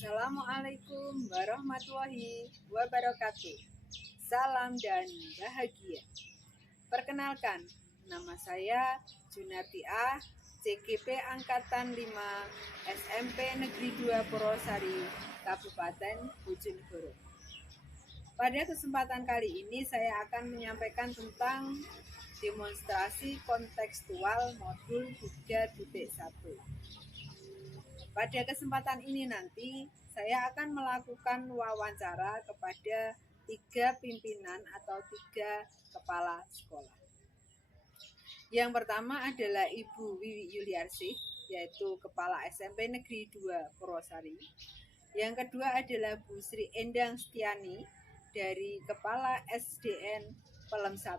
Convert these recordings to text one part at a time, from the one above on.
Assalamualaikum warahmatullahi wabarakatuh. Salam dan bahagia. Perkenalkan, nama saya Junardiah, CGP Angkatan 5, SMP Negeri 2 Purwosari, Kabupaten Bojonegoro. Pada kesempatan kali ini saya akan menyampaikan tentang demonstrasi kontekstual modul 3.1. Pada kesempatan ini nanti saya akan melakukan wawancara kepada 3 pimpinan atau 3 kepala sekolah. Yang pertama adalah Ibu Wiwi Yuliarsih, yaitu Kepala SMP Negeri 2 Purwosari. Yang kedua adalah Bu Sri Endang Setiani dari Kepala SDN Pelem 1.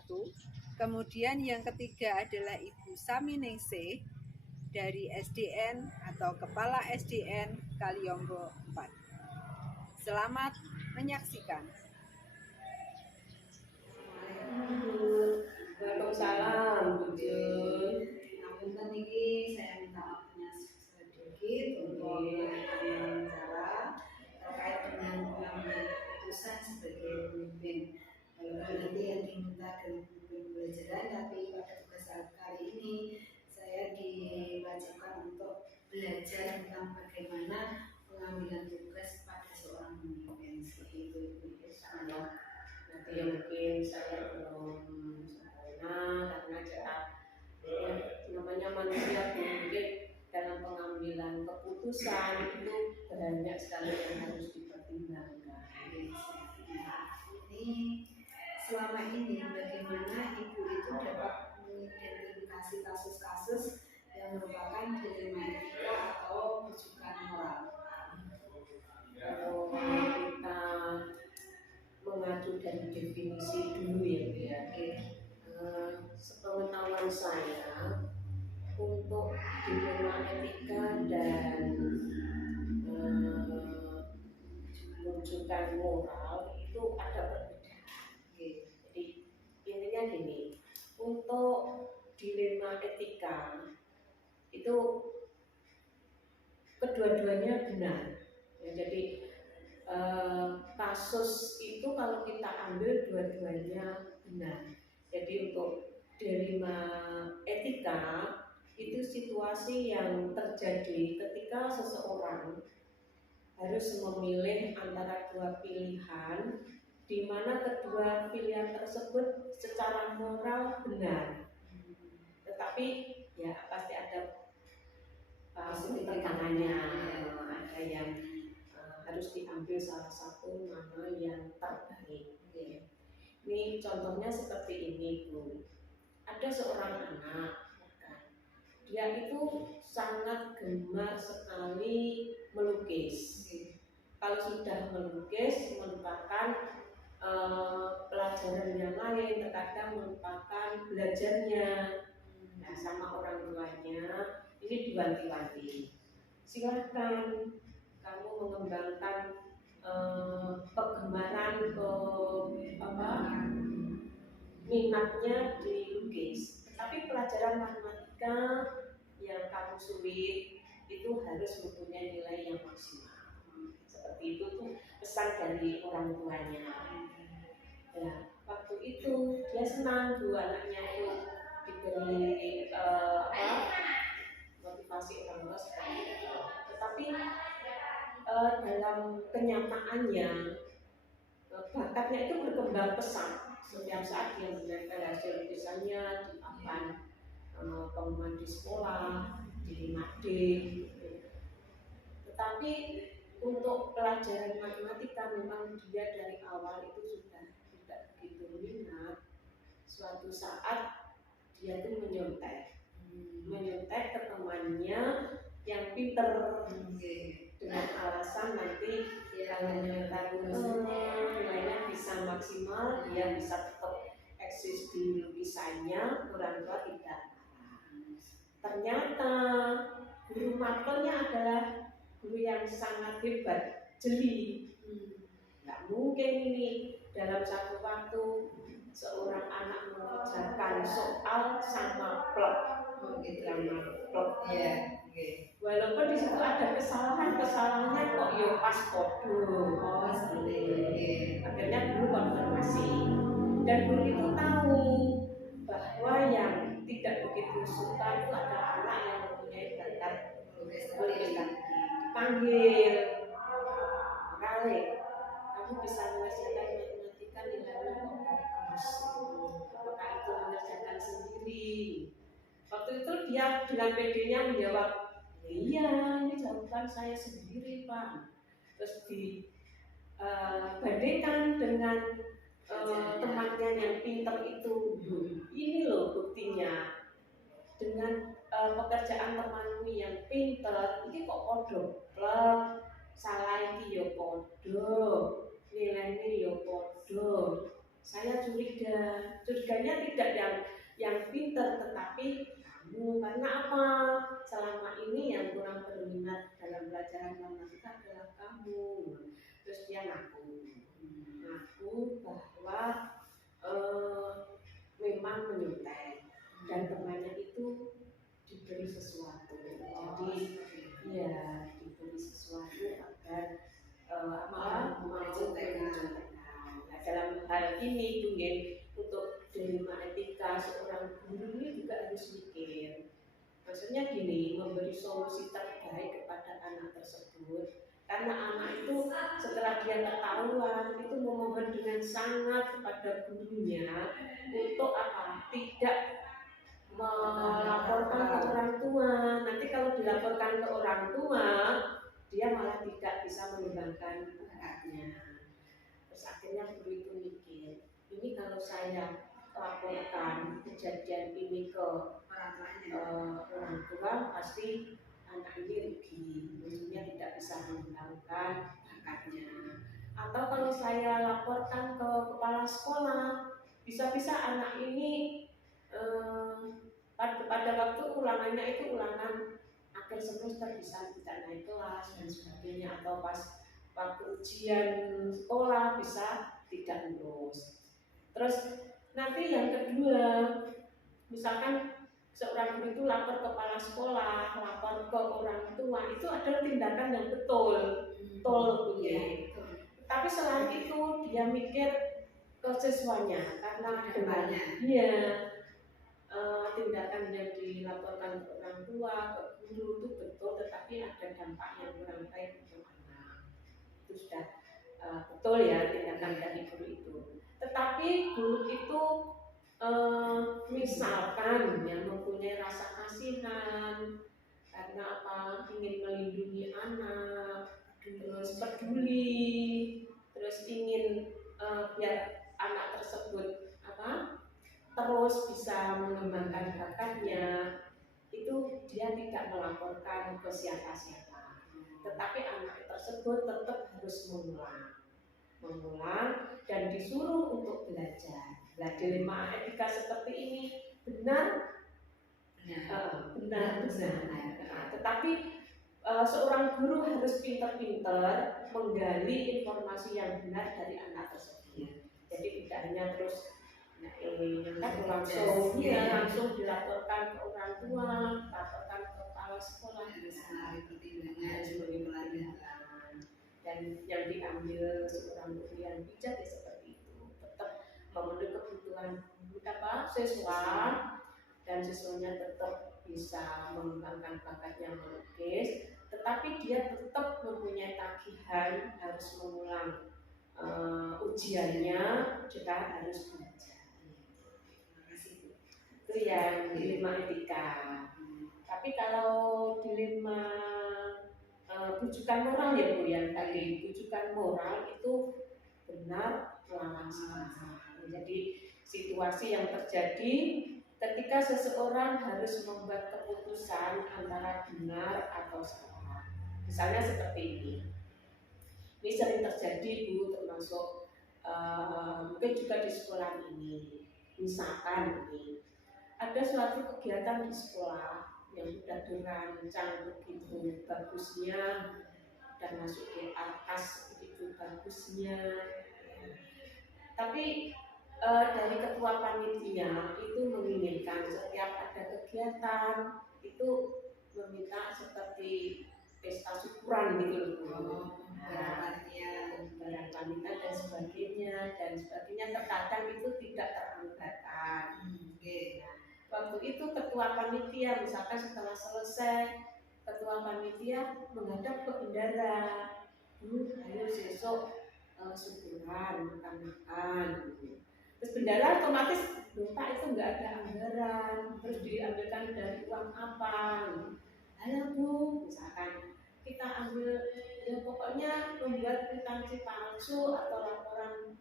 Kemudian yang ketiga adalah Ibu Sami Ningsih dari SDN atau Kepala SDN Kaliombo 4. Selamat menyaksikan. Waalaikumsalam, Bu Jun. Namun ini saya minta maafnya sedikit untuk wawancara terkait dengan pengambilan keputusan sebagai pemimpin. Walaupun nanti yang diminta dari pemimpin pembelajaran, tapi pada tugas kali ini saya diwajibkan untuk belajar tentang bagaimana pengambilan tugas pada seorang pemimpin. Seperti itu, Nanti yang mungkin saya belum sempurna karena namanya manusia mungkin dalam pengambilan keputusan itu banyak sekali yang harus dipertimbangkan. Ini selama ini bagaimana Ibu itu dapat mengidentifikasi kasus-kasus yang merupakan dilema etika atau rujukan moral. Kalau kita mengacu dari definisi dulu ya, sepengetahuan saya untuk dilema etika dan rujukan moral itu ada perbedaan. Jadi intinya gini, untuk dilema etika itu kedua-duanya benar. Ya, jadi kasus itu kalau kita ambil dua-duanya benar. Jadi untuk dilema etika itu situasi yang terjadi ketika seseorang harus memilih antara dua pilihan, di mana kedua pilihan tersebut secara moral benar, tetapi ya pasti ada pertentangannya, ada yang harus diambil salah satu mana yang terbaik. Ini contohnya seperti ini, Bu. Ada seorang anak, dia itu sangat gemar sekali melukis. Kalau sudah melukis, melupakan pelajaran yang lain, terkadang melupakan belajarnya. Nah, sama orang tuanya ini diwanti-wanti. Silakan kamu mengembangkan kegemaran minatnya di lukis. Tetapi pelajaran matematika yang kamu sulit itu harus mempunyai nilai yang maksimal. Seperti itu tuh pesan dari orang tuanya. Ya, waktu itu dia senang dua anaknya itu diberi motivasi orang tua seperti itu. Tetapi dalam kenyataannya bakatnya itu berkembang pesat. Setiap saat dia menempel hasil lukisannya di papan pengumuman di sekolah, di mading. Tetapi untuk pelajaran matematika memang dia dari awal itu sudah tidak begitu minat. Suatu saat dia tuh menyontek ke temannya yang pinter, dengan alasan nanti kalau nilainya bisa maksimal, dia bisa tetap eksis di lukisannya, orang tua tidak. Ternyata guru mapelnya adalah guru yang sangat hebat, jeli. Nggak mungkin ini dalam satu waktu seorang anak mengerjakan soal sama plot, plot ya. Walaupun di situ ada kesalahannya kok yo pas podo. Oh, seperti itu. Akhirnya guru konfirmasi dan guru itu tahu bahwa yang tidak begitu suka itu adalah anak yang mempunyai bakat melukis tadi. Dipanggil, Rale, kamu bisa mengerjakan matematika nilainya kok bagus. Apakah itu mengerjakan sendiri? Waktu itu dia dengan pedenya menjawab, iya, ini jawaban saya sendiri, Pak. Terus dibandingkan dengan temannya yang pintar itu, ini loh buktinya. Dengan pekerjaan temanmu yang pintar, ini kok podo, salah ini yo podo, nilainya yo podo. Saya curiganya tidak yang pintar, tetapi kamu. Karena apa? Selama ini yang kurang berminat dalam pelajaran matematika adalah kamu. Terus dia ngaku bahwa memang menyuntik dan temannya itu diberi sesuatu. Jadi ya diberi sesuatu agar mau mencontekkan. Nah, dalam hal ini mungkin untuk dilema etika seorang guru ini juga harus mikir. Maksudnya gini, memberi solusi terbaik kepada anak tersebut. Karena anak itu setelah dia ketahuan itu memohon dengan sangat kepada gurunya untuk apa? Tidak melaporkan ke orang tua. Nanti kalau dilaporkan ke orang tua, dia malah tidak bisa mengembangkan bakatnya. Terus akhirnya guru itu mikir, ini kalau saya laporkan kejadian ini ke orang tua, pasti anak ini rugi, maksudnya tidak bisa mengembangkan bakatnya. Atau kalau saya laporkan ke kepala sekolah, bisa-bisa anak ini pada waktu ulangannya itu ulangan akhir semester bisa tidak naik kelas dan sebagainya, atau pas waktu ujian sekolah bisa tidak lulus. Terus nanti yang kedua, misalkan seorang guru itu lapor kepala sekolah, lapor ke orang tua, itu adalah tindakan yang betul. Tapi selain itu dia mikir ke siswanya, karena dia tindakan yang dilaporkan ke orang tua, ke guru itu betul, tetapi ada dampak yang kurang baik untuk anak. Itu sudah betul ya tindakan dari guru itu. Tetapi guru itu misalkan yang mempunyai rasa kasihan karena apa, ingin melindungi anak, terus peduli, terus ingin biar anak tersebut terus bisa mengembangkan bakatnya, itu dia tidak melaporkan ke siapa-siapa, tetapi anak tersebut tetap harus mengulang dan disuruh untuk belajar. Dilema etika seperti ini benar. Tetapi seorang guru harus pintar-pintar menggali informasi yang benar dari anak tersebut. Jadi tidak hanya terus langsung dilaporkan ke orang tua, laporkan ke kepala sekolah, harus pertimbangan. Dan yang diambil seorang guru yang bijak ya seperti itu, tetap memenuhi kebutuhan siswa, dan siswanya tetap bisa mengembangkan bakatnya melukis, tetapi dia tetap mempunyai tagihan harus mengulang ujiannya, juga harus belajar. Itu yang dilema etika. Tapi kalau dilema bujukan moral ya Bu, yang tadi bujukan moral itu benar melawan salah. Jadi situasi yang terjadi ketika seseorang harus membuat keputusan antara benar atau salah. Misalnya seperti ini. Ini sering terjadi Bu, termasuk mungkin juga di sekolah ini. Misalkan ini ada suatu kegiatan di sekolah yang sudah dirancang begitu bagusnya dan masuk di atas begitu bagusnya, tapi dari ketua panitia itu menginginkan setiap ada kegiatan itu meminta seperti pesta syukuran gitu loh. Barang panitia dan sebagainya terkadang itu tidak teranggarkan. Nah, waktu itu ketua panitia misalkan setelah selesai ketua panitia menghadap ke bendara, ayo besok syukuran makan. Terus bendara otomatis lupa itu nggak ada anggaran, terus diambilkan dari uang apa? Ayo Bu, misalkan kita ambil ya pokoknya membuat kwitansi palsu atau laporan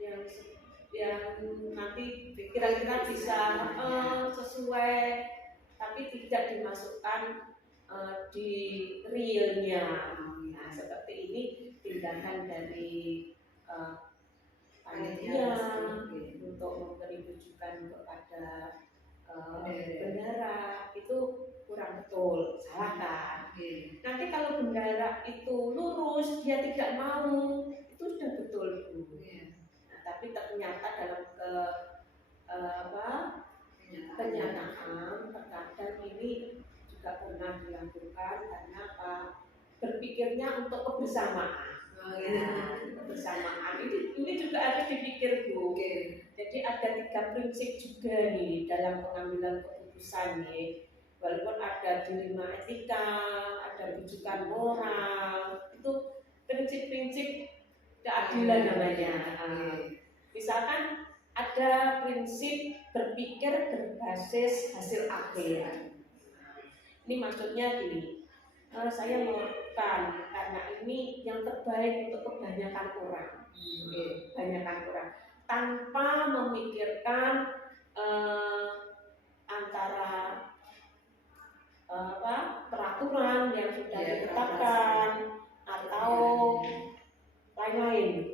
yang nanti kira-kira bisa sesuai tapi tidak dimasukkan di realnya. Nah, seperti ini tindakan dari panitia untuk memberi rujukan kepada bendara itu kurang betul, salah kan? Nanti kalau bendara itu lurus, dia tidak mau, itu sudah betul Bu. Nah, tapi ternyata dalam kenyataan terkadang ini juga pernah dilakukan karena apa? Berpikirnya untuk kebersamaan. Kebersamaan ini juga harus dipikir Bu. Jadi ada 3 prinsip juga nih dalam pengambilan keputusan nih. Walaupun ada dilema etika, ada rujukan moral, itu prinsip-prinsip keadilan namanya. Misalkan ada prinsip berpikir berbasis hasil akhir. Ini maksudnya gini, saya melakukan karena ini yang terbaik untuk kebanyakan orang, tanpa memikirkan antara peraturan yang sudah ditetapkan atau lain-lain.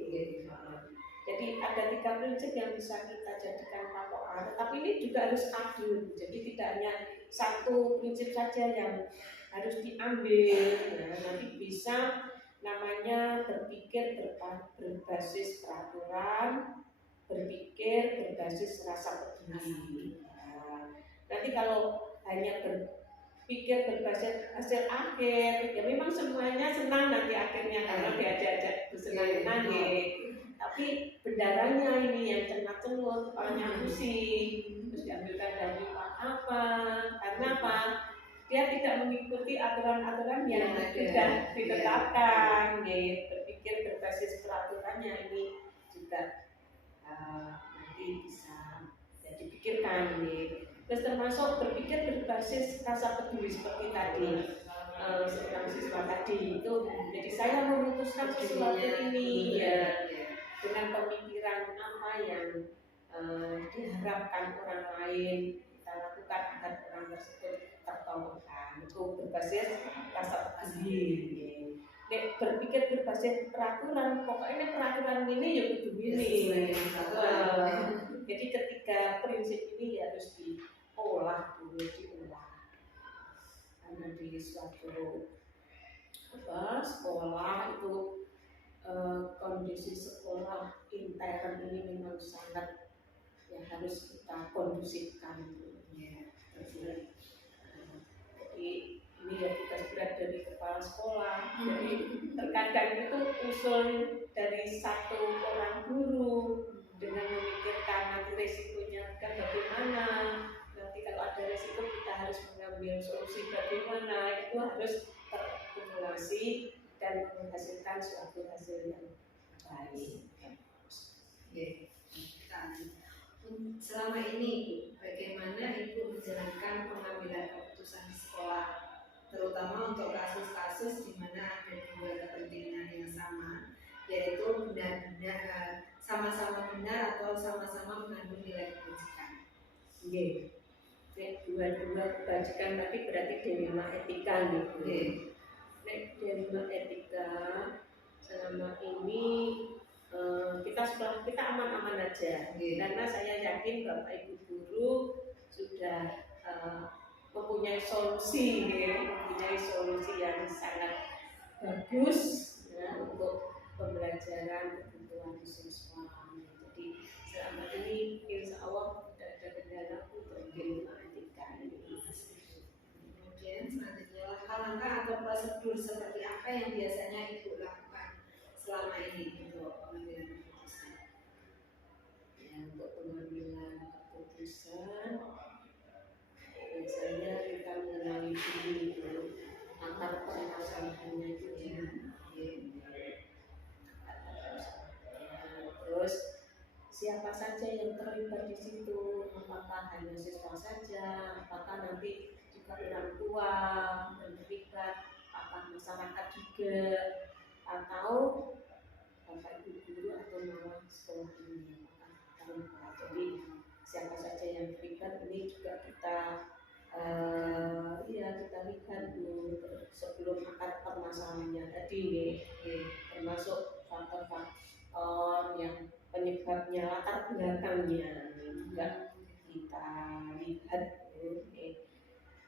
Jadi ada 3 prinsip yang bisa kita jadikan patokan, tapi ini juga harus adil. Jadi tidak hanya satu prinsip saja yang harus diambil. Nah, nanti bisa namanya berpikir berbasis peraturan, berpikir berbasis rasa peduli. Nah, nanti kalau hanya berpikir berbasis hasil akhir, ya memang semuanya senang nanti akhirnya kalau diajak-ajak bersenang-senang tapi bendaranya ini yang cenat-cenut, kepalanya pusing, terus diambilkan dari apa? Karena apa? Dia tidak mengikuti aturan-aturan yang sudah ditetapkan. Berpikir berbasis peraturannya ini juga nanti bisa dipikirkan. Terus termasuk berpikir berbasis rasa peduli seperti tadi. Seorang siswa tadi itu, jadi saya memutuskan sesuatu ini ya dengan pemikiran apa yang diharapkan orang lain kita lakukan agar orang tersebut tertolongkan. Itu berbasis rasa peduli. Berpikir berbasis peraturan, pokoknya peraturan ini ya begini. Jadi ketiga prinsip ini harus diolah karena di suatu sekolah itu kondisi sekolah intern ini memang sangat harus kita kondusifkan jadi ini ya tugas berat dari kepala sekolah. Jadi terkadang itu usul dari satu orang guru dengan memikirkan nanti resikonya kan bagaimana, nanti kalau ada resiko kita harus mengambil solusi bagaimana, itu harus terakumulasi dan menghasilkan suatu hasil yang baik. Selama ini bagaimana Ibu menjalankan pengambilan keputusan di sekolah, terutama untuk kasus-kasus di mana ada 2 kepentingan yang sama, yaitu benar-benar sama-sama benar atau sama-sama mengandung nilai kebajikan. Dua-dua kebajikan tapi berarti dilema etika gitu. Dilema etika selama ini kita aman-aman aja, karena saya yakin Bapak Ibu guru sudah mempunyai solusi yang sangat bagus ya, untuk pembelajaran kebutuhan siswa. Jadi selama ini insya Allah tidak ada kendala untuk dilema etika ini. Kemudian dulu akar permasalahannya itu di mana. Terus siapa saja yang terlibat di situ, apakah hanya siswa saja, apakah nanti juga orang tua yang terlibat, apakah masyarakat juga, atau bapak ibu guru atau malah sekolah ini. Jadi siapa saja yang terlibat ini juga kita kita lihat dulu sebelum akar permasalahannya tadi nih, termasuk faktor-faktor yang penyebabnya, latar belakangnya juga kita lihat.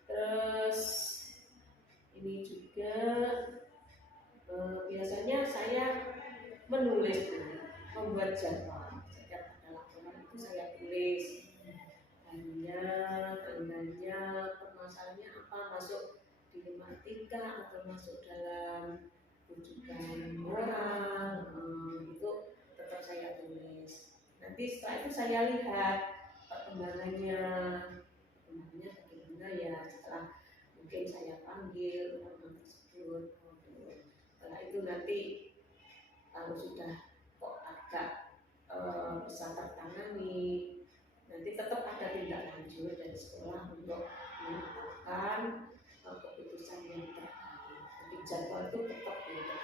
Terus ini juga biasanya saya menulis, membuat jadwal. Setiap ada laporan itu saya tulis tandanya, permasalahannya apa, masuk dilematika atau masuk dalam rujukan moral, itu tetap saya tulis. Nanti setelah itu saya lihat perkembangannya bagaimana ya, setelah mungkin saya panggil orang tersebut. Setelah itu nanti kalau sudah kok agak bisa tertangani, nanti tetap ada tindak lanjut dari sekolah untuk menetapkan keputusan yang terbaik. Tapi jadwal itu tetap terjadwal.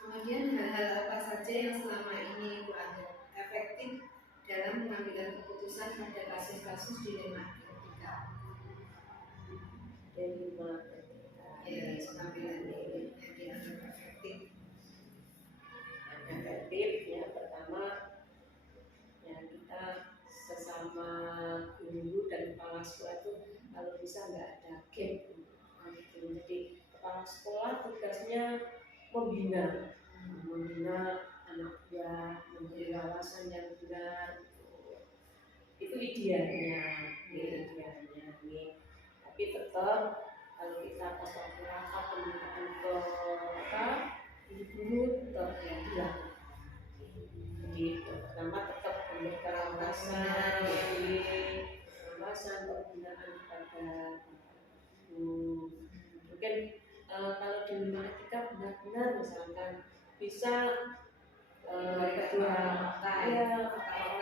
Kemudian hal-hal apa saja yang selama ini itu ada efektif dalam pengambilan keputusan pada kasus-kasus dilema etika. Pengambilan ini yang dianggap efektif. Ya, pertama ya kita sesama guru dan kepala sekolah itu kalau bisa nggak ada gap. Jadi kepala sekolah tugasnya membina anak buah, memberi wawasan yang benar. Itu idealnya. Tapi tetap kalau kita pas waktu rapat pembinaan ke guru tetap yang dilakukan. Jadi pertama tetap memberikan wawasan pembinaan kepada guru. Mungkin kalau di lima etika benar-benar misalkan bisa kedua fakta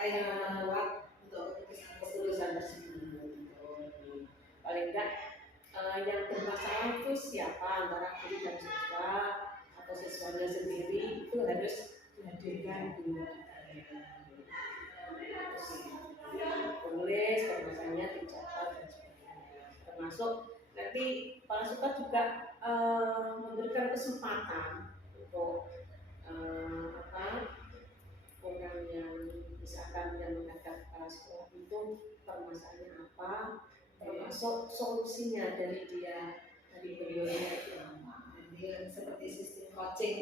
yang membuat untuk keputusan tersebut. Paling enggak yang bermasalah itu siapa, antara guru dan siswa atau siswanya sendiri, itu harus dihadirkan di tulis permasalahannya, dicatat dan sebagainya. Termasuk nanti kepala sekolah juga memberikan kesempatan untuk orang yang misalkan yang menghadap kepala sekolah itu permasalahannya apa, termasuk solusinya dari beliaunya itu apa. Jadi seperti sistem coaching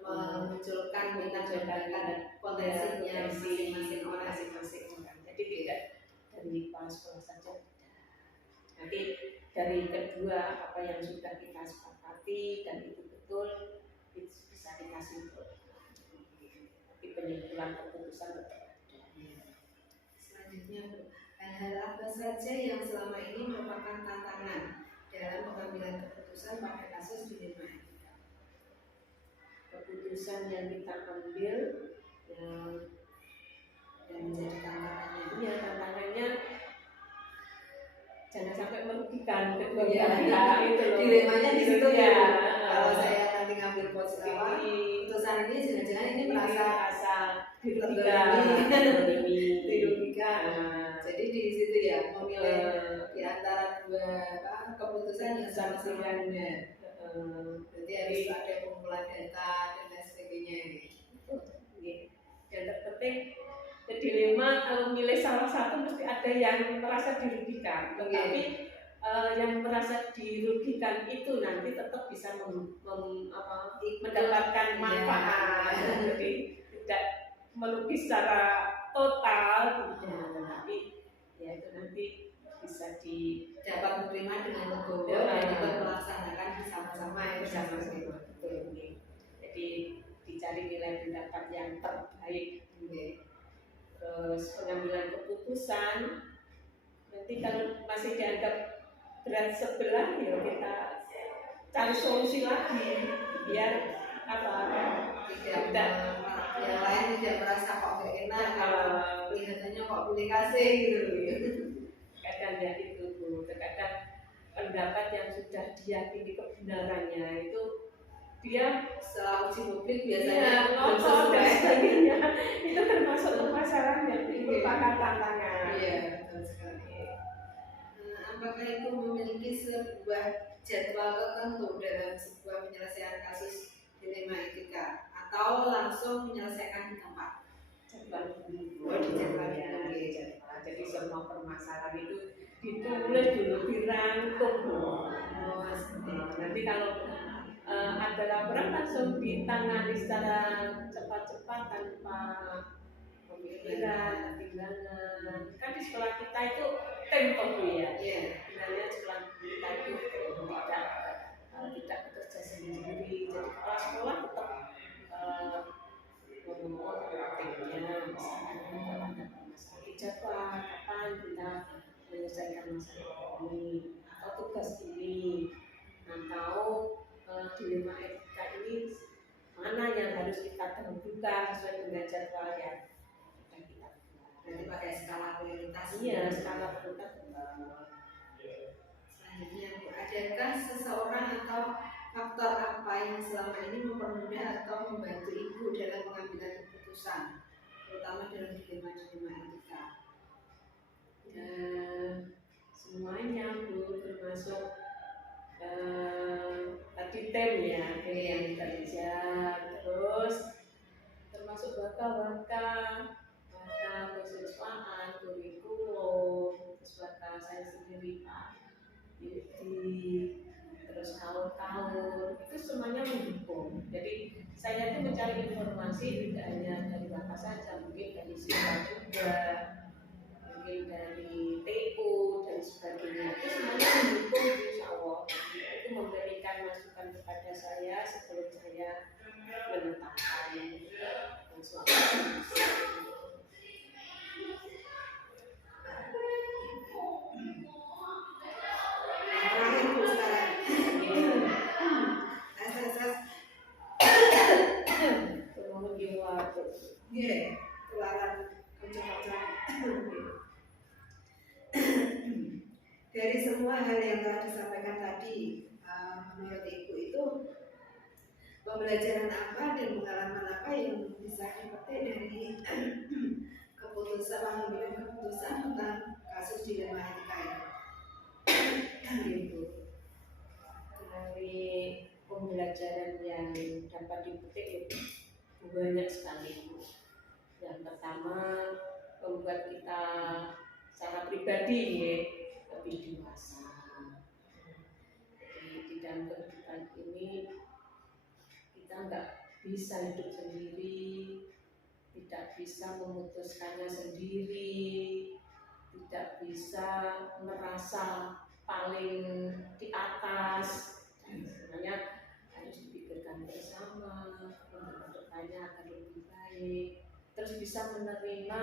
memunculkan potensinya masing-masing orang. Jadi tidak dari kepala sekolah saja. Nanti dari kedua apa yang sudah kita sepakati dan itu betul, bisa dikasih tapi penyimpulan keputusan tetap ada. Selanjutnya, hal-hal apa saja yang selama ini merupakan tantangan dalam pengambilan keputusan pada kasus dilema etika? Keputusan yang kita ambil yang menjadi tantangannya. Ya, tantangannya jangan sampai merugikan kedua pihak itu loh. Dilemanya di situ ya. Kalau Nah, saya nanti ngambil keputusan ini jangan-jangan ini merasa dirugikan. Jadi di situ ya memilih di antara dua keputusan yang sama-sama benar. Berarti harus ada pengumpulan data dan lain sebagainya ini. Dan terpenting dilema kalau milih salah satu mesti ada yang merasa dirugikan. Tetapi yang merasa dirugikan itu nanti tetap bisa mendapatkan manfaat. Jadi tidak merugi secara total, tapi ya itu nanti bisa dapat menerima dengan legowo dan dapat melaksanakan bersama-sama ya bersama-sama. Jadi dicari nilai pendapat yang terbaik. Terus pengambilan keputusan Nanti kalau masih dianggap berat sebelah, ya kita cari solusi lagi biar apa tidak yang lain tidak merasa kok gak enak kalau kelihatannya kok boleh kasih gitu ya. Kadang ya itu Bu, terkadang pendapat yang sudah diyakini kebenarannya itu dia Setelah uji publik biasanya ngotot dan sebagainya itu termasuk permasalahan yang merupakan tantangan. Iya, betul sekali. Apakah itu memiliki sebuah jadwal tertentu dalam sebuah penyelesaian kasus dilema etika atau langsung menyelesaikan di tempat? Jadwal ya. Jadi semua permasalahan itu ditulis dulu, dirangkum dulu. Nanti kalau ada laporan langsung ditangani secara cepat-cepat tanpa pemikiran, timbangan. Kan di sekolah kita itu tempo ya. Sebenarnya sekolah kita itu tidak bekerja sendiri. Jadi kepala sekolah tetap ngomong timnya, misalkan kalau ada masalah jadwal, kapan kita menyelesaikan masalah ini atau tugas ini, atau dilema etika ini mana yang harus kita dahulukan sesuai dengan jadwal yang kita buat. Berarti pakai skala prioritas. Iya, skala prioritas. Selanjutnya, adakah seseorang atau faktor apa yang selama ini mempermudah atau membantu ibu dalam pengambilan keputusan, terutama dalam dilema-dilema etika? Semuanya Bu, termasuk tadi tem ya, yang kerja, terus termasuk waka kesiswaan, kurikulum, terus waka saya sendiri Pak Yudi, terus kawan-kawan itu semuanya mendukung. Jadi saya itu mencari informasi tidak hanya dari waka saja, mungkin dari siswa juga, mungkin dari TU dan sebagainya. Itu semuanya mendukung insya Allah. Itu memberikan masukan kepada saya sebelum saya menetapkan suatu. Dari semua hal yang telah disampaikan tadi, menurut Ibu itu pembelajaran apa dan pengalaman apa yang bisa dipetik dari pengambilan keputusan tentang kasus dilema etika ini? Dari pembelajaran yang dapat dipetik banyak sekali. Yang pertama, membuat kita secara pribadi lebih dewasa. Jadi di dalam kehidupan ini kita nggak bisa hidup sendiri, tidak bisa memutuskannya sendiri, tidak bisa merasa paling di atas. Sebenarnya harus dipikirkan bersama untuk kedepannya agar lebih baik. Terus bisa menerima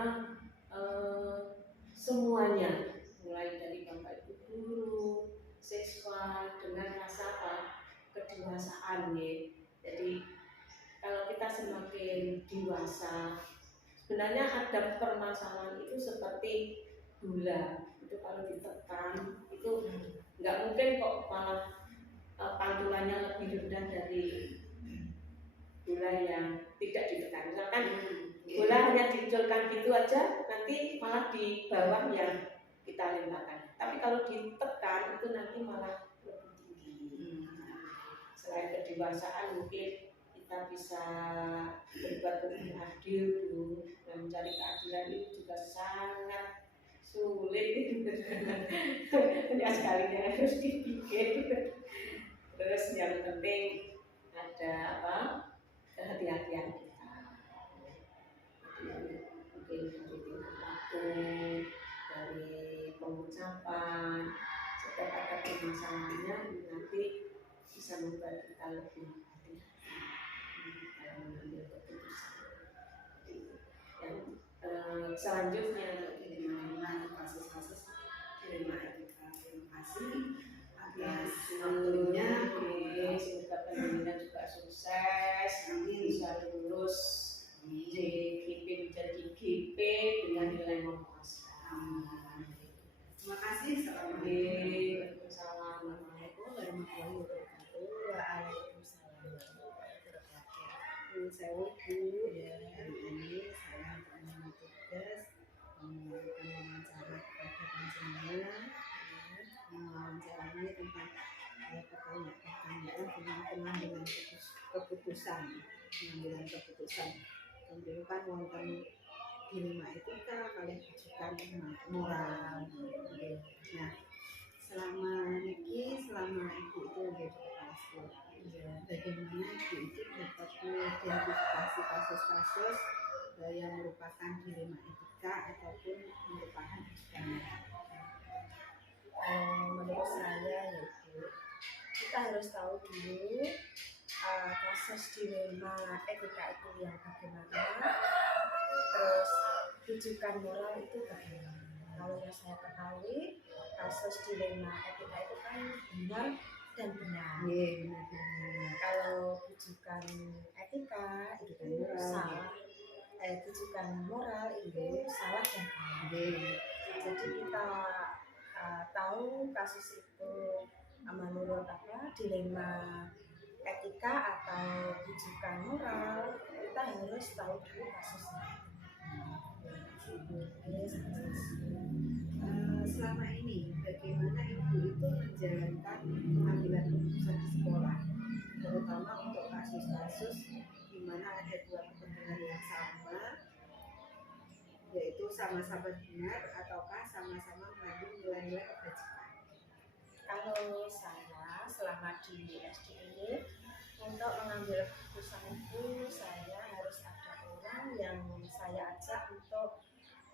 semuanya, mulai dari bapak ibu guru, siswa dengan rasa kedewasaan ya. Jadi kalau kita semakin dewasa, sebenarnya ada permasalahan itu seperti gula. Itu kalau ditekan itu nggak mungkin kok malah pantulannya lebih rendah dari gula yang tidak ditekan. Misalkan gula hanya diculkan gitu aja, nanti malah di bawah yang kita limpahkan. Tapi kalau ditekan itu nanti malah lebih tinggi. Selain kedewasaan mungkin kita bisa berbuat lebih adil dulu, dan mencari keadilan itu juga sangat sulit. Banyak sekali yang harus dipikir. Terus yang penting ada apa? Kehati-hatian kita. Mungkin dari tingkah laku, dari pengucapan, setiap ada permasalahannya nanti bisa membuat kita lebih hati-hati dalam mengambil keputusan. Yang selanjutnya bagaimana kasus-kasus dilema etika. Terima kasih atas Semoga waktunya. pendidikan juga sukses, bisa lulus di GP menjadi GP dengan nilai memuaskan. Terima kasih. Assalamualaikum warahmatullahi wabarakatuh. Waalaikumsalam warahmatullahi wabarakatuh. Saya Bu, ya, hari ini saya akan tugas melakukan wawancara kepada panjenengan. Wawancara ini tentang pertanyaan tentang pengambilan keputusan. Pembentukan wonten dilema etika kalian ajukan moral. Nah, selama ibu itu menjadi kepala sekolah, bagaimana ibu itu dapat mengidentifikasi kasus-kasus yang merupakan dilema etika ataupun merupakan ajudan? Menurut saya yaitu kita harus tahu dulu kasus dilema etika itu yang bagaimana, terus rujukan moral itu bagaimana. Kalau yang saya ketahui kasus dilema etika itu kan benar dan benar. Kalau rujukan etika itu salah, rujukan moral itu salah dan benar. Jadi kita tahu kasus itu menurut dilema etika atau rujukan moral, kita harus tahu dulu kasusnya. Selama ini bagaimana ibu itu menjalankan pengambilan keputusan di sekolah, terutama untuk kasus-kasus di mana ada dua kepentingan yang sama, yaitu sama-sama benar ataukah sama-sama mengandung nilai-nilai kebajikan? Kalau saya selama di SD ini untuk mengambil keputusan itu saya harus ada orang yang saya ajak untuk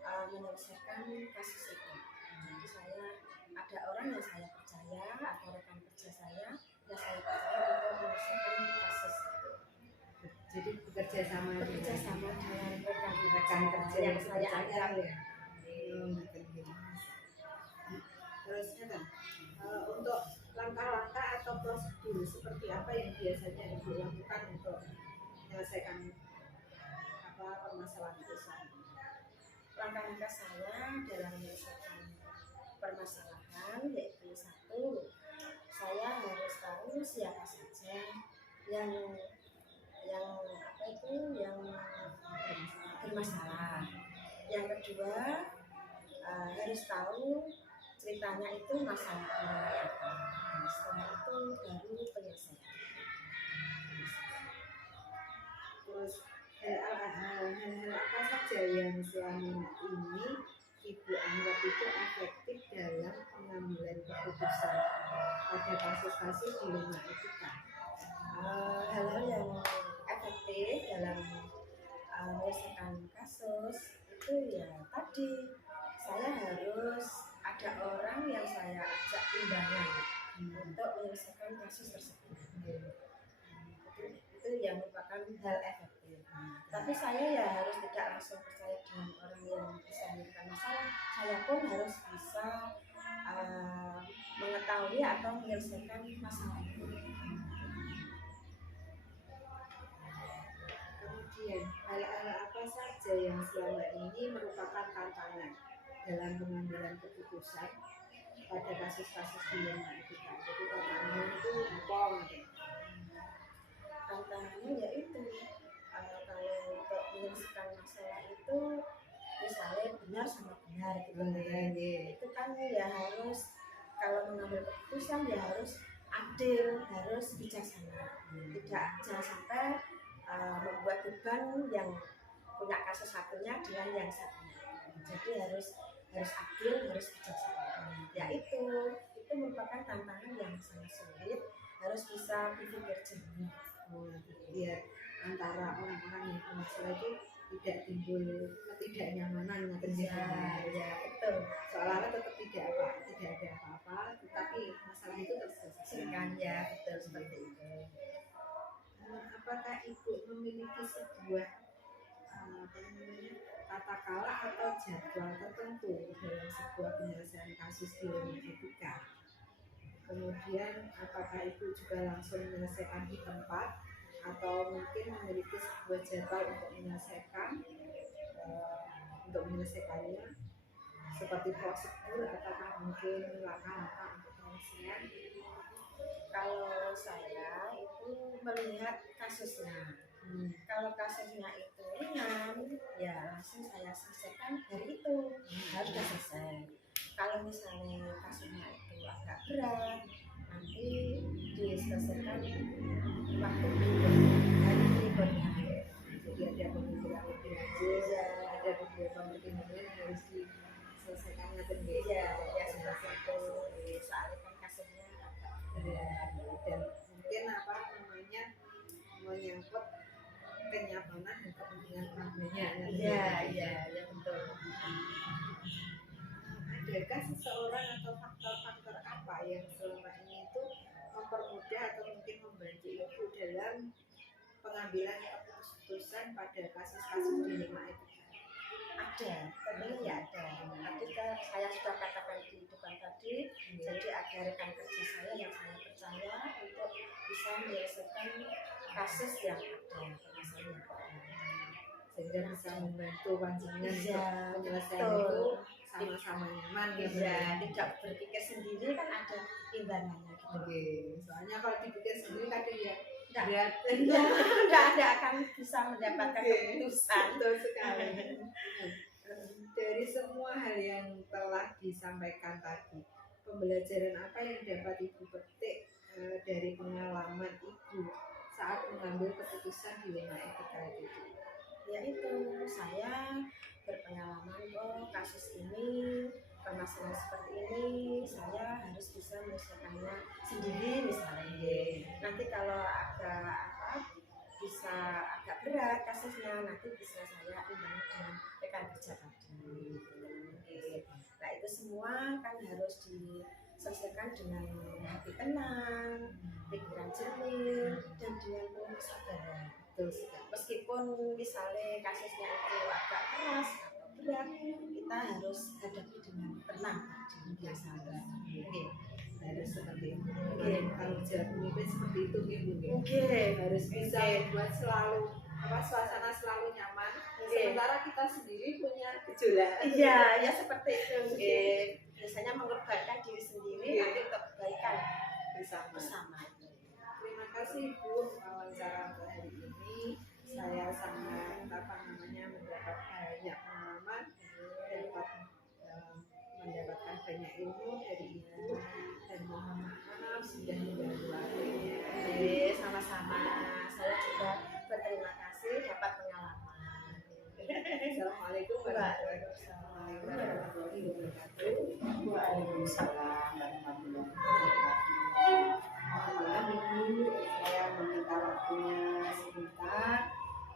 menyelesaikan kasus itu. Jadi saya ada orang yang saya percaya atau rekan kerja saya yang saya percaya untuk menyelesaikan kasus itu. Jadi bekerja sama dengan rekan kerja yang saya ajak. Terus untuk langkah-langkah atau prosedur seperti apa yang biasanya ibu lakukan untuk menyelesaikan permasalahan perusahaan? Langkah-langkah saya dalam menyelesaikan permasalahan yaitu satu, saya harus tahu siapa saja yang bermasalah. Yang kedua, harus tahu ceritanya itu masalahnya apa. Setelah itu baru penyelesaian. Terus hal-hal apa saja yang selama ini ibu anggap itu efektif dalam pengambilan keputusan pada kasus-kasus dilema etika? Hal-hal yang efektif dalam menyelesaikan kasus itu ya tadi saya harus ada orang yang saya ajak timbangan untuk menyelesaikan kasus tersebut. Itu yang merupakan hal efektif. Tapi saya ya harus tidak langsung percaya dengan orang yang bisa menyelesaikan masalah. Saya pun harus bisa mengetahui atau menyelesaikan masalah itu. Kemudian hal-hal apa saja yang selama ini merupakan tantangan dalam pengambilan keputusan pada kasus-kasus dilema etika? Jadi tantangan itu apa? Tantangannya yaitu kalau untuk menyelesaikan masalah itu misalnya benar sama benar gitu. Itu kan ya harus kalau mengambil keputusan ya harus adil, harus bijaksana. Jangan sampai membuat beban yang punya kasus satunya dengan yang satunya. Jadi harus adil, harus bijaksana. Ya itu merupakan tantangan yang sangat sulit. Harus bisa berpikir jernih. Biar antara orang-orang yang bermasalah itu tidak timbul ketidaknyamanan Ya betul. Seolah-olah tetap tidak ada apa-apa, tetapi masalah itu terselesaikan. Ya betul seperti itu. Apakah ibu memiliki sebuah tata kala atau jadwal tertentu dalam sebuah penyelesaian kasus dilema etika. Kemudian apakah ibu juga langsung menyelesaikan di tempat atau mungkin memiliki sebuah jadwal untuk menyelesaikannya seperti prosedur ataukah mungkin langkah-langkah untuk penyelesaian? Kalau saya itu melihat kasusnya. Kalau kasusnya itu ringan, ya langsung saya selesaikan hari itu, harus selesai. Kalau misalnya kasusnya itu agak berat, nanti diselesaikan waktu berikutnya, hari berikutnya. Jadi ada pemikiran lebih lanjut, ada beberapa pertimbangan yang harus diselesaikan sendiri. Ya seperti itu. Soalnya kan kasusnya agak berat. Dan mungkin menyangkut kenyamanan dan kepentingan orang banyak. Ya betul. Adakah seseorang atau faktor-faktor apa yang selama ini itu mempermudah atau mungkin membantu ibu dalam pengambilan keputusan pada kasus-kasus dilema etika? Ada, tentunya ya ada. Tadi saya sudah katakan di depan tadi, jadi ada rekan kerja saya yang saya percaya untuk bisa menyelesaikan kasus yang ada, permasalahan yang ada. Sehingga bisa membantu panjenengan Iya, penyelesaian betul. itu sama-sama nyaman gitu. Ya, tidak berpikir sendiri kan ada imbangannya gitu. Oke, soalnya kalau dipikir sendiri kadang ya Enggak, berat. tidak akan bisa mendapatkan keputusan. Betul sekali. Dari semua hal yang telah disampaikan tadi, pembelajaran apa yang dapat ibu petik dari pengalaman ibu saat mengambil keputusan dilema etika itu? Yaitu saya berpengalaman kasus ini, permasalahan seperti ini, saya harus bisa menyelesaikannya sendiri misalnya. Nanti kalau bisa agak berat kasusnya, nanti bisa saya imbangi dengan rekan kerja tadi. Nah itu semua kan harus diselesaikan dengan hati tenang, pikiran jernih, dan dengan penuh kesabaran. Meskipun misalnya kasusnya itu agak keras atau berat, kita harus hadapi dengan tenang dan sabar. Harus seperti itu. Kalau jawab pemimpin seperti itu ibu. Harus bisa membuat suasana selalu nyaman. Sementara kita sendiri punya gejolak. Iya, ya seperti itu. Biasanya mengorbankan diri sendiri nanti untuk kebaikan bersama. Terima kasih Ibu wawancara hari ini. Saya sangat mendapat banyak pengalaman, mendapatkan banyak ilmu dari Ibu, dan mohon maaf sudah mengganggu waktunya. Sama-sama. Saya juga berterima kasih dapat pengalaman. Assalamualaikum warahmatullahi wabarakatuh. Waalaikumsalam warahmatullahi wabarakatuh. Mohon maaf Ibu, saya meminta waktunya sebentar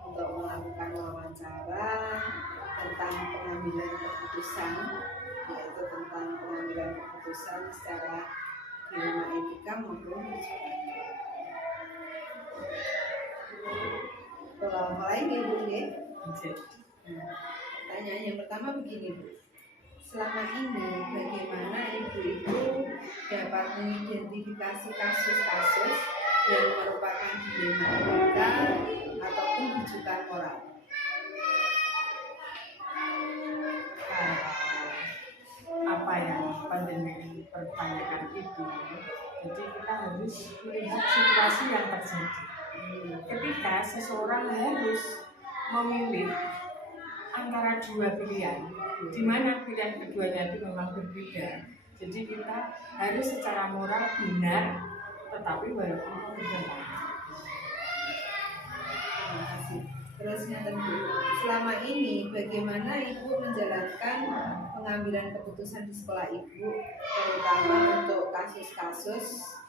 untuk melakukan wawancara tentang pengambilan keputusan, yaitu tentang pengambilan keputusan secara dilema etika maupun kecuali. Mulai Ibu ya. Pertanyaan yang pertama begini Bu. Selama ini bagaimana ibu-ibu dapat mengidentifikasi kasus-kasus yang merupakan dilema etika ataupun rujukan moral? Apa yang pandemi pertanyakan itu, jadi kita harus melihat situasi yang terjadi. Ketika seseorang harus memilih antara dua pilihan, di mana pilihan keduanya itu memang berbeda, jadi kita harus secara moral benar, tetapi walaupun berbeda. Terima kasih. Terus Bu, selama ini bagaimana Ibu menjalankan pengambilan keputusan di sekolah Ibu, terutama untuk kasus-kasus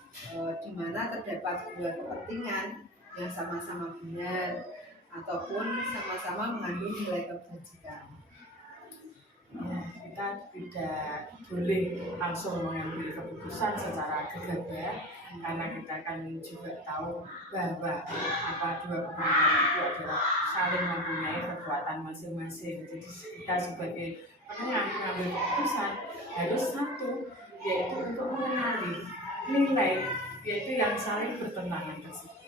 di mana terdapat dua kepentingan yang sama-sama benar ataupun sama-sama mengandung nilai kebajikan? Ya, kita tidak boleh langsung mengambil keputusan secara gegabah, karena kita kan juga tahu bahwa dua kepentingan itu adalah saling mempunyai kekuatan masing-masing. Jadi kita sebagai penengah mengambil keputusan harus satu, yaitu untuk mengenali nilai, yaitu yang saling bertentangan tersebut.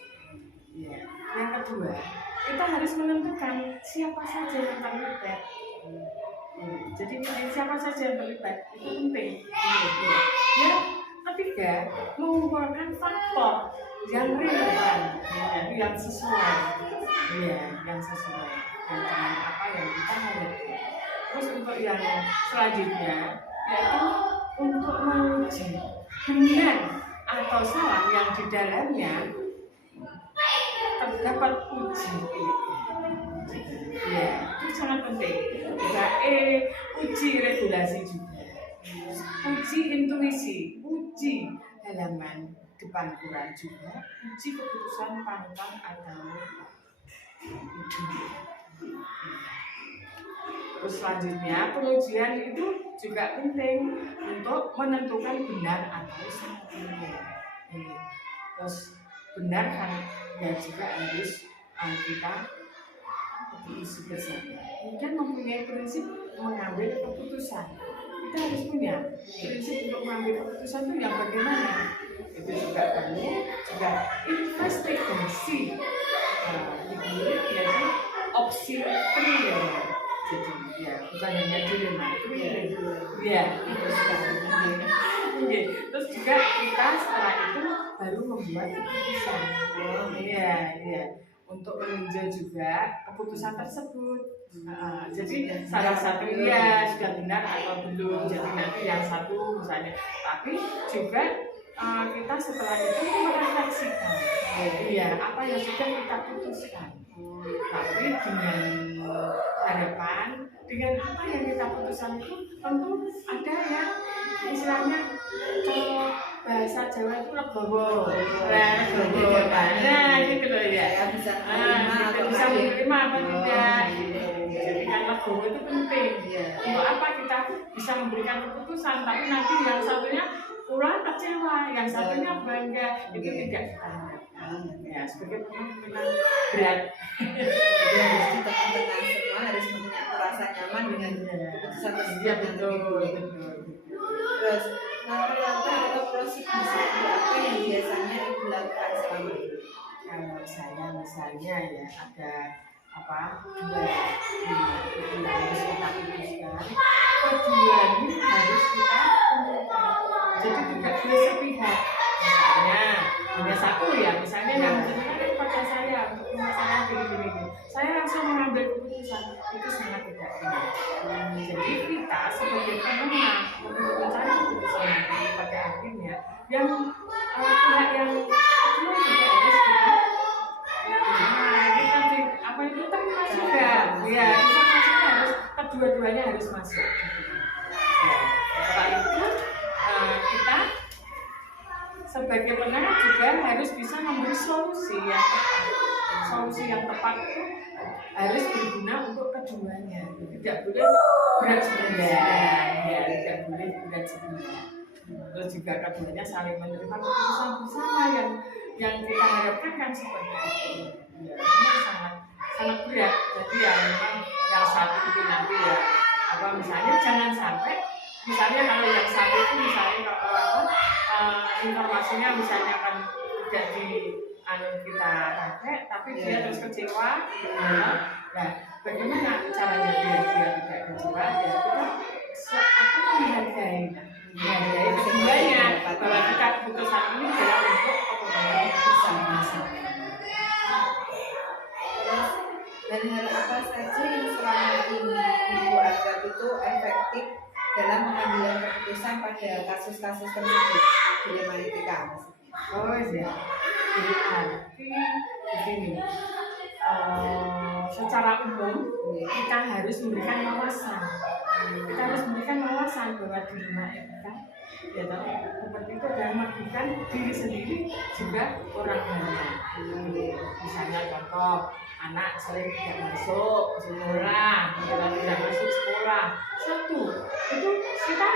Ya. Yang kedua, kita harus menentukan siapa saja yang terlibat. Jadi siapa saja yang terlibat itu penting. Yang ketiga, mengumpulkan faktor yang relevan, yang sesuai, yang sesuai dengan apa yang kita hadapi. Terus untuk yang selanjutnya, yaitu untuk menguji benar atau salah yang di dalamnya terdapat uji. Ya, itu sangat penting. Juga uji regulasi juga, uji intuisi, uji halaman depan Quran juga, uji keputusan panutan atau terus selanjutnya pengujian itu juga penting untuk menentukan benar atau salah. Terus benar kan ya juga harus kita isi bersama. Kemudian mempunyai prinsip mengambil keputusan. Kita harus punya prinsip untuk mengambil keputusan itu yang bagaimana? Itu juga perlu juga investigasi. Jadi opsi clear. Jadi ya bukan hanya dilema, clear. Ya, terus juga kita setelah itu baru membuat keputusan. Iya. Untuk meninjau juga keputusan tersebut. Jadi salah satunya sudah benar atau belum. Jadi nanti yang satu misalnya. Tapi juga kita setelah itu merefleksikan. Iya, apa yang sudah kita putuskan. Tapi dengan harapan, dengan apa yang kita putuskan itu tentu ada yang istilahnya kalau bahasa Jawa itu legowo. Nah, gitu loh ya. Bisa menerima apa tidak. Jadi kan legowo itu penting. Untuk apa kita bisa memberikan keputusan, tapi nanti yang satunya pulang kecewa, yang satunya bangga, itu tidak kita harapkan. Ya, sebagai pemimpin berat. Jadi harus kita tenang semua, harus punya rasa nyaman dengan keputusan tersebut. Betul. Terus langkah-langkah atau prosedur apa yang biasanya Ibu lakukan selama ini? Kalau saya misalnya ya ada dua yang harus kita putuskan, keduanya harus kita tentukan. Jadi tidak boleh sepihak. Misalnya hanya satu ya, misalnya yang menentukan pada saya untuk masalah begini. Saya langsung mengambil keputusan, itu sangat tidak benar. Jadi kita sebagai penengah untuk mencari keputusan nanti pada akhirnya yang pihak yang kedua juga harus kita terima juga. Ya, informasinya harus kedua-duanya harus masuk. Setelah itu kita sebagai penengah juga harus bisa memberi solusi yang tepat. Solusi yang tepat itu harus berguna untuk keduanya. Tidak boleh berat sebelah. Ya, tidak boleh berat sebelah. Terus juga keduanya saling menerima keputusan bersama yang kita harapkan kan seperti itu. Ya, memang sangat berat. Jadi ya memang yang satu itu nanti ya misalnya jangan sampai misalnya kalau yang satu itu misalnya informasinya misalnya kan tidak kita pakai, tapi dia terus kecewa. Nah, bagaimana caranya biar dia tidak kecewa? Ya kita menghargai keduanya bahwa kita keputusan ini adalah untuk kepentingan bersama-sama. Dan hal apa saja yang selama ini Ibu anggap itu efektif dalam mengambil keputusan pada kasus-kasus tersebut, dilema etika maksudnya? Oh iya, berarti begini. Secara umum kita harus memberikan wawasan. Kita harus memberikan wawasan bahwa dilema etika, ya seperti itu adalah merugikan diri sendiri juga orang lain. Misalnya contoh, anak sering tidak masuk sekolah, tidak masuk sekolah. sekolah satu itu kita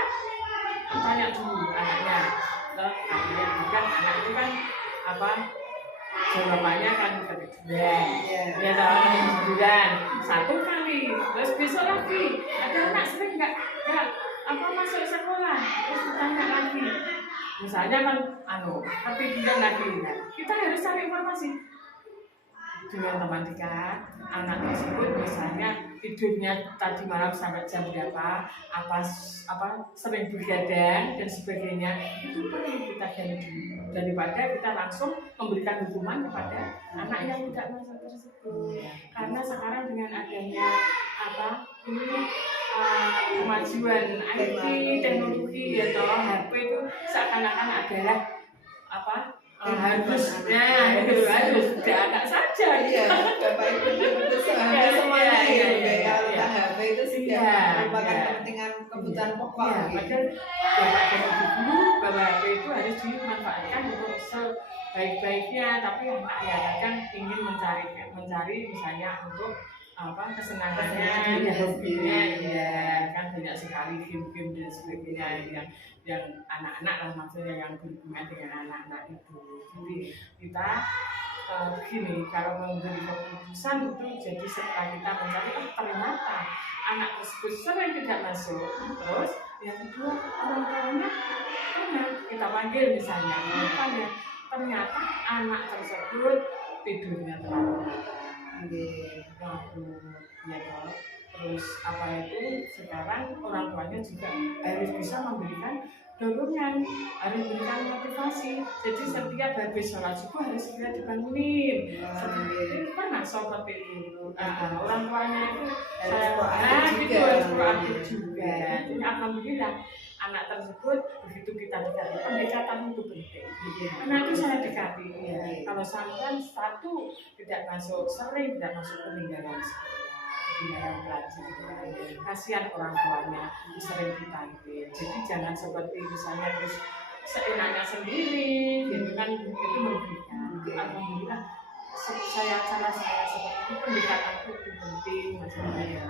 tanya dulu anaknya, kan anak itu kan apa jawabannya kan kebetulan, ya tahu kebetulan satu kali, terus besok lagi ada anak sering nggak apa masuk sekolah, terus tanya lagi, misalnya kan kepikiran lagi, nah, kita harus cari informasi dengan teman dekat anak tersebut, misalnya tidurnya tadi malam sampai jam berapa, apa sering begadang dan sebagainya, itu perlu kita ganti daripada kita langsung memberikan hukuman kepada anak yang tidak masuk tersebut. Karena sekarang dengan adanya kemajuan IT teknologi atau HP itu seakan-akan adalah harus tidak anak saja Bapak Ibu itu semuanya ya HP itu sudah merupakan kepentingan kebutuhan pokok. Padahal Bapak dan Ibu guru bahwa HP itu harus dimanfaatkan untuk sebaik-baiknya, tapi anak ya kadang ingin mencari misalnya untuk kesenangannya, hobinya, ya kan banyak sekali game-game dan sebagainya yang anak-anak lah, maksudnya yang berhubungan dengan anak-anak itu. Jadi kita begini, kalau memberi keputusan itu jadi setelah kita mencari ternyata anak tersebut sering tidak masuk, terus yang kedua orang tuanya pernah kita panggil misalnya, ternyata anak tersebut tidurnya terlalu terus sekarang orang tuanya juga harus bisa memberikan dorongan, harus memberikan motivasi. Jadi setiap habis sholat subuh harus segera dibangunin. Itu pernah seperti itu. Orang tuanya itu harus proaktif juga. Jadi alhamdulillah anak tersebut begitu kita dekati, pendekatan itu penting. Karena itu saya dekati. Kalau sampai satu tidak masuk, sering tidak masuk peninggalan pelajar, kasihan orang tuanya sering dipanggil. Jadi jangan seperti misalnya terus seenaknya sendiri, gitu kan, itu merugikan. Alhamdulillah cara saya seperti itu, pendekatan itu penting maksudnya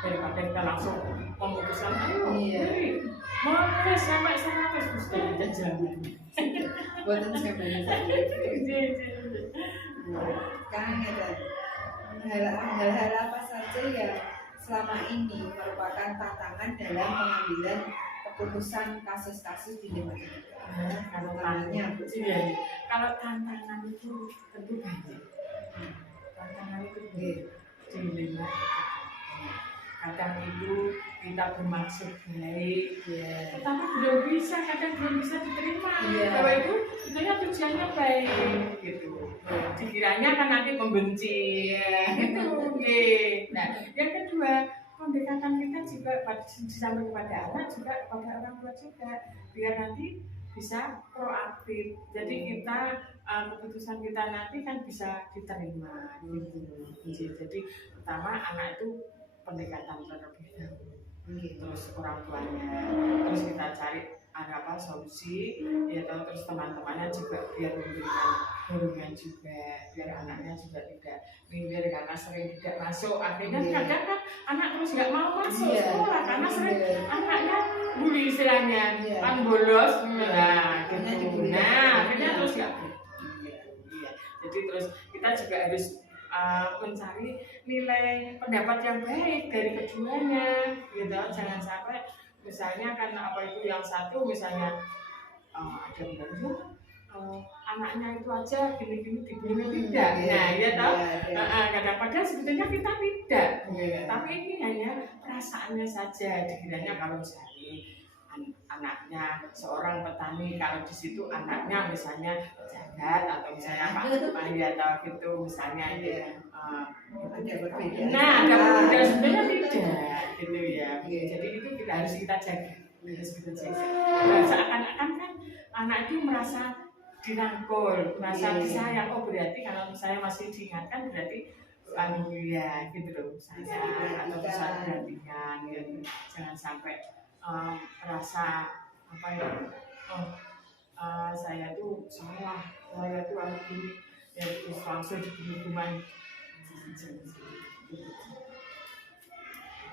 daripada kita langsung memutuskan mulai sampai 100 mesti kita jangan buatan saya banyak sekarang hal-hal apa saja yang selama ini merupakan tantangan dalam pengambilan keputusan kasus-kasus di lingkungan kita. Kalau tantangan itu tentu banyak. Tantangan itu di lingkungan. Kadang itu kita bermaksud baik, tetapi belum bisa diterima. Bahwa itu sebenarnya tujuannya baik, gitu. Dikiranya kan nanti membenci, gitu. Nah, yang kedua, pendekatan kita juga sampai kepada anak juga kepada orang tua juga, biar nanti bisa proaktif. Jadi kita keputusan kita nanti kan bisa diterima, gitu. Jadi pertama anak itu pendekatan terlebih dahulu, terus orang tuanya, terus kita cari solusi, terus teman-temannya juga biar memberikan dorongan juga, biar anaknya juga tidak minder karena sering tidak masuk. Akhirnya kadang kan anak terus nggak mau masuk sekolah karena sering anaknya bully istilahnya, kan bolos, akhirnya terus nggak. Jadi terus kita juga harus mencari nilai pendapat yang baik dari keduanya, gitu. Jangan sampai misalnya karena yang satu misalnya ada bilangnya anaknya itu aja gini-gini dibully tidak. Kadang-kadang sebetulnya kita tidak, tapi ini hanya perasaannya saja. Dikiranya kalau misalnya anaknya seorang petani, kalau di situ anaknya misalnya pejabat atau misalnya Pak Bupati atau gitu misalnya ada perbedaan. Ada perbedaan sebenarnya tidak, gitu ya. Jadi itu harus kita jaga. Seakan-akan kan anak itu merasa dirangkul, merasa disayang. Oh berarti kalau saya masih diingatkan berarti gitu loh, saya atau bisa digantikan, gitu. Jangan sampai merasa saya tuh salah, saya tuh gini, terus langsung diberi hukuman.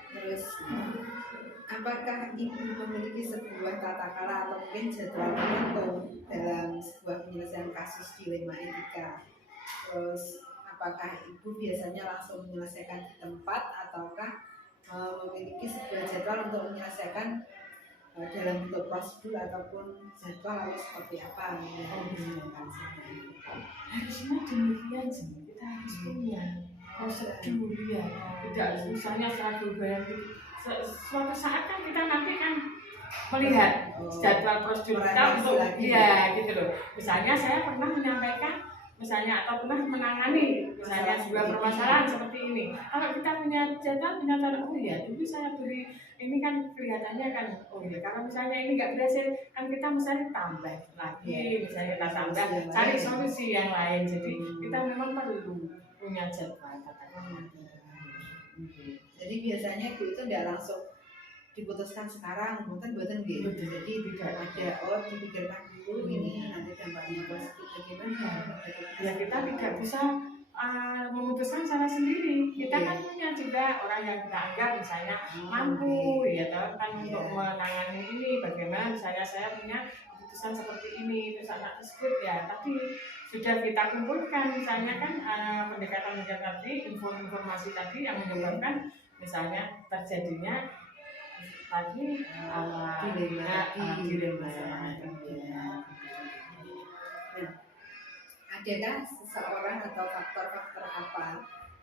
Terus apakah ibu memiliki sebuah tata cara atau mungkin jadwal tertentu dalam sebuah penyelesaian kasus dilema etika? Terus apakah ibu biasanya langsung menyelesaikan di tempat ataukah memiliki sebuah jadwal untuk menyelesaikan dalam bentuk prosedur ataupun jadwal harus seperti apa? Harusnya demikian sih, kita harus punya prosedur ya, tidak misalnya secara global suatu saat kan kita nanti kan melihat jadwal prosedur kita untuk ya gitu loh. Misalnya saya pernah menyampaikan misalnya atau pernah menangani misalnya sebuah permasalahan seperti ini. Kalau kita punya jadwal, punya cara, oh ya dulu saya beri ini kan kelihatannya kan, oh ya kalau misalnya ini nggak berhasil kan kita misalnya tambah lagi, misalnya kita tambah cari solusi yang lain. Jadi kita memang perlu punya jadwal katakan. Jadi biasanya ibu itu tidak langsung diputuskan sekarang, buatan gitu. Jadi tidak ada dipikirkan dulu ini nanti dampaknya positif bagaimana. Ya kita tidak bisa memutuskan secara sendiri. Kita kan punya juga orang yang kita anggap misalnya mampu, ya kan untuk menangani ini. Bagaimana misalnya saya punya keputusan seperti ini, terus anak tersebut ya. Tapi sudah kita kumpulkan misalnya kan pendekatan tadi, informasi tadi yang menyebabkan misalnya terjadinya tadi dilema. Adakah seseorang atau faktor-faktor apa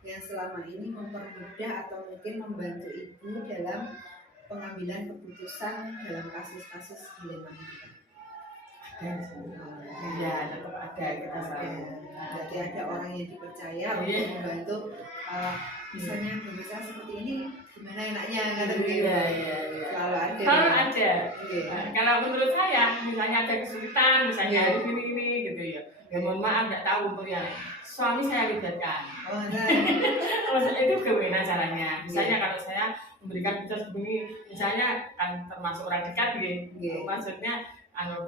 yang selama ini mempermudah atau mungkin membantu ibu dalam pengambilan keputusan dalam kasus-kasus dilema ini? Ya, tetap ada kita selalu. Berarti ada orang yang dipercaya untuk membantu misalnya berusaha seperti ini gimana enaknya kata begitu. Selalu ada. Selalu ada. Kalau menurut saya misalnya ada kesulitan misalnya hari ini gitu ya. Ya mohon maaf nggak tahu untuk yang suami saya libatkan. Kalau itu gimana caranya? Misalnya kalau saya memberikan putus begini, misalnya kan termasuk orang dekat gitu. Maksudnya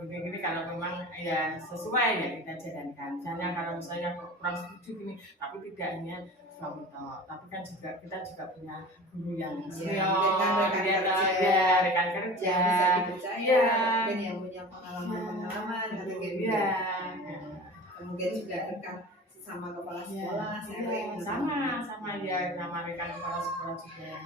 gini kalau memang ya sesuai ya kita jalankan. Misalnya kalau misalnya kurang setuju gini, tapi tidak hanya suami toh, tapi kan juga kita juga punya guru yang senior, rekan kerja, yang bisa dipercaya, dan yang punya pengalaman atau gitu. Kemudian juga rekan sesama kepala sekolah, sama ya nama rekan kepala sekolah juga.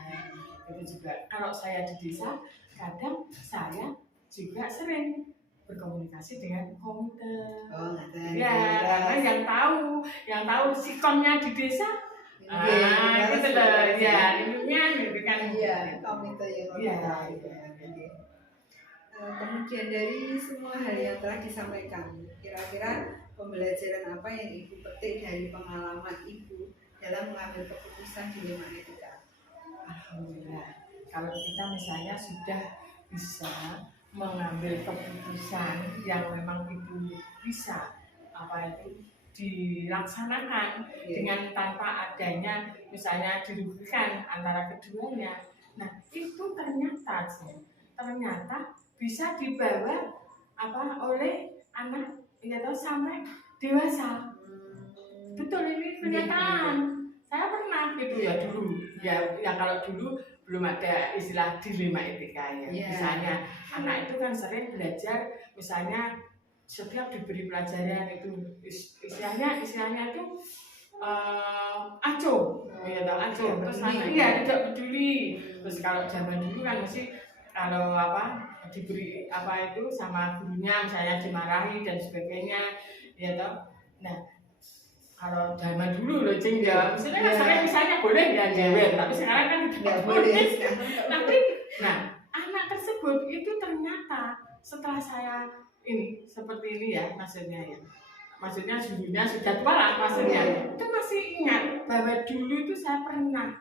Itu juga kalau saya di desa, kadang saya juga sering berkomunikasi dengan komite. Karena yang tahu sikonnya di desa, gitu loh, ya intinya gitu kan. Komite yang kemudian dari semua hal yang telah disampaikan, kira-kira pembelajaran apa yang ibu petik dari pengalaman ibu dalam mengambil keputusan dilema etika? Alhamdulillah, kalau kita misalnya sudah bisa mengambil keputusan yang memang itu bisa dilaksanakan dengan tanpa adanya misalnya dirugikan antara keduanya. Nah itu ternyata bisa dibawa oleh anak sampai dewasa. Betul, ini kenyataan. Saya pernah gitu ya dulu. Ya kalau dulu belum ada istilah dilema etika ya. Misalnya anak itu kan sering belajar, misalnya setiap diberi pelajaran itu istilahnya itu acuh, acuh. Terus nanti tidak peduli. Terus kalau zaman dulu kan mesti kalau diberi itu sama gurunya misalnya dimarahi dan sebagainya, ya toh. Nah kalau zaman dulu loh Cing ya, misalnya boleh ya jawab, tapi sekarang kan tidak boleh. Tapi anak tersebut itu ternyata setelah saya ini seperti ini ya, maksudnya dulunya sudah tua lah, maksudnya itu masih ingat bahwa dulu itu saya pernah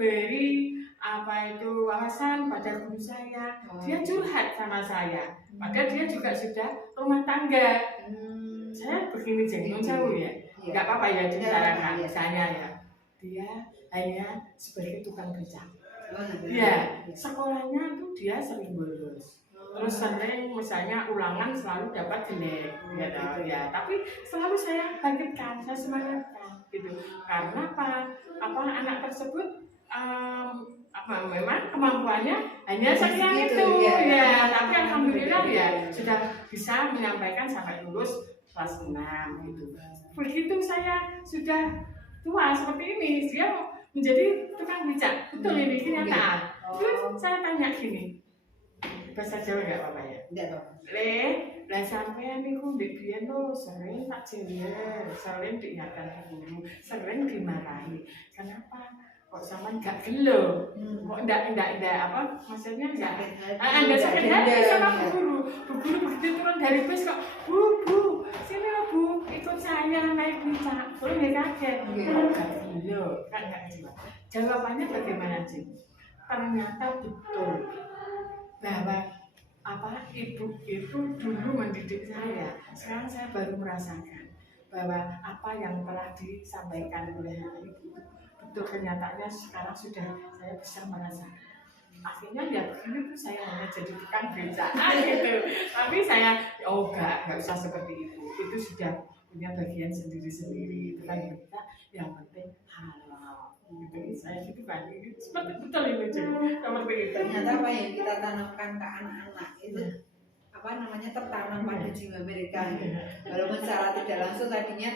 beri wawasan pada guru saya. Dia curhat sama saya, padahal dia juga sudah rumah tangga. Saya begini jauh ya, nggak apa-apa ya diutarakan. Misalnya ya, dia hanya sebagai tukang becak. Ya, sekolahnya tuh dia sering bolos. Terus sering misalnya ulangan selalu dapat jelek, ya. Tapi selalu saya bangkitkan, saya semangatkan, gitu. Karena anak tersebut memang kemampuannya hanya sekian Segitu, itu ya. ya, tapi alhamdulillah ya sudah bisa menyampaikan sampai lulus kelas 6 gitu. Begitu saya sudah tua seperti ini, dia menjadi tukang becak, betul ini kenyataan. Terus saya tanya gini, bahasa Jawa nggak apa-apa ya? Tidak apa. Lah sampean niku ndek biyen lho sering tak jewer, sering diingatkan guru, sering dimarahi. Kenapa kok sampean gak gelo? Kok ndak apa maksudnya enggak sakit hati sama guru. Bu guru begitu turun dari bus kok, Bu, sini loh Bu, ikut saya naik becak. Terus dia kaget. Kok gak gelo? Kan enggak jawab. Jawabannya bagaimana, Cing? Ternyata betul bahwa ibu itu dulu mendidik saya. Sekarang saya baru merasakan bahwa apa yang telah disampaikan oleh ibu betul kenyataannya sekarang sudah saya bisa merasakan. Akhirnya ya begini tuh saya hanya jadi tukang becak gitu. Tapi saya enggak usah seperti itu sudah punya bagian sendiri-sendiri. Itu kan kita yang penting halal. Gitu saya gitu kan. Seperti betul ini seperti itu. Ternyata apa yang kita tanamkan ke anak-anak itu tertanam pada jiwa mereka. Walaupun secara tidak langsung tadinya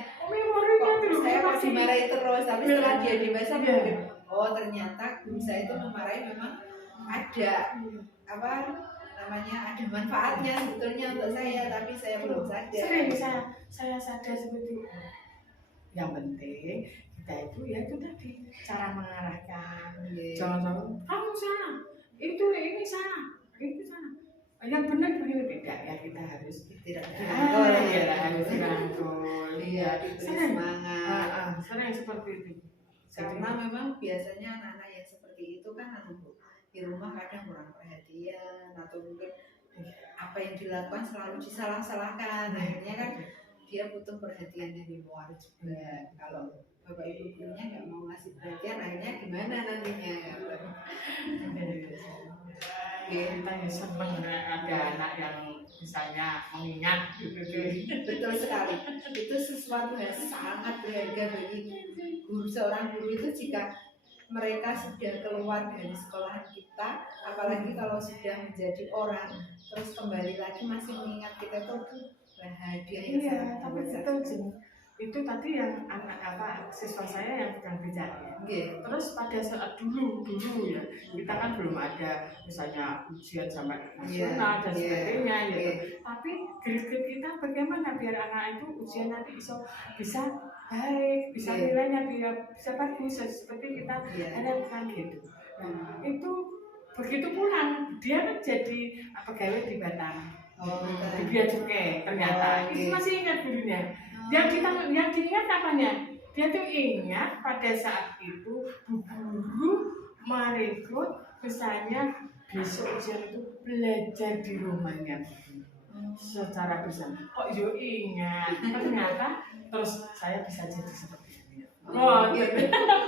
saya kok dimarahi terus, tapi setelah dia dewasa oh ternyata guru saya itu memarahi memang ada ada manfaatnya sebetulnya untuk saya, tapi saya belum sadar. Sering saya sadar seperti itu. Yang penting kita itu ya itu tadi cara mengarahkan. Jangan kamu salah, ini salah, itu salah. Yang benar begini tidak ya, kita harus tidak harus dirangkul. Iya, diberi semangat. Sering seperti itu. Karena memang biasanya anak-anak yang seperti itu kan di rumah kadang kurang perhatian atau mungkin apa yang dilakukan selalu disalah-salahkan. Akhirnya kan dia butuh perhatian dari luar juga. Kalau bapak ibu gurunya nggak mau ngasih perhatian, akhirnya gimana nantinya? Kita ya seneng ada anak yang misalnya mengingat gitu. Betul sekali. Itu sesuatu yang sangat berharga bagi seorang guru itu jika mereka sudah keluar dari sekolahan kita, apalagi kalau sudah menjadi orang, terus kembali lagi masih mengingat kita tuh bahagia yang sangat tapi betul itu tadi yang siswa saya yang pegang becak ya. Terus pada saat dulu ya kita kan belum ada misalnya ujian sampai nasional dan sebagainya gitu. Tapi grade kita bagaimana biar anak itu ujian nanti bisa baik, bisa nilainya bisa bagus seperti kita harapkan gitu. Nah, itu begitu pulang dia kan jadi pegawai di Batam. Di Bia Cukai ternyata. Itu masih ingat gurunya. Yang diingat apanya? Dia tuh ingat pada saat itu guru merekrut misalnya besok ujian itu belajar di rumahnya secara bersama. Kok yo ingat? Ternyata terus saya bisa jadi seperti ini.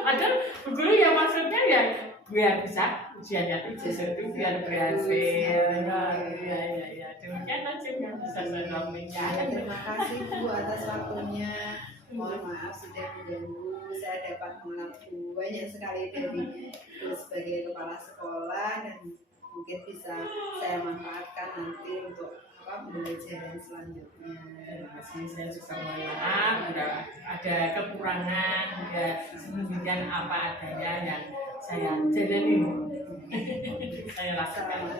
Ada guru yang maksudnya ya biar bisa ujiannya itu biar berhasil. Iya. Demikian aja yang bisa saya sampaikan. Terima kasih Bu atas waktunya. Mohon maaf sudah mengganggu. Saya dapat mengenal banyak sekali dari Bu sebagai kepala sekolah dan mungkin bisa saya manfaatkan nanti untuk pembelajaran selanjutnya. Terima kasih, saya juga mohon maaf ada kekurangan, sedemikian apa adanya yang saya jalani. Saya lakukan.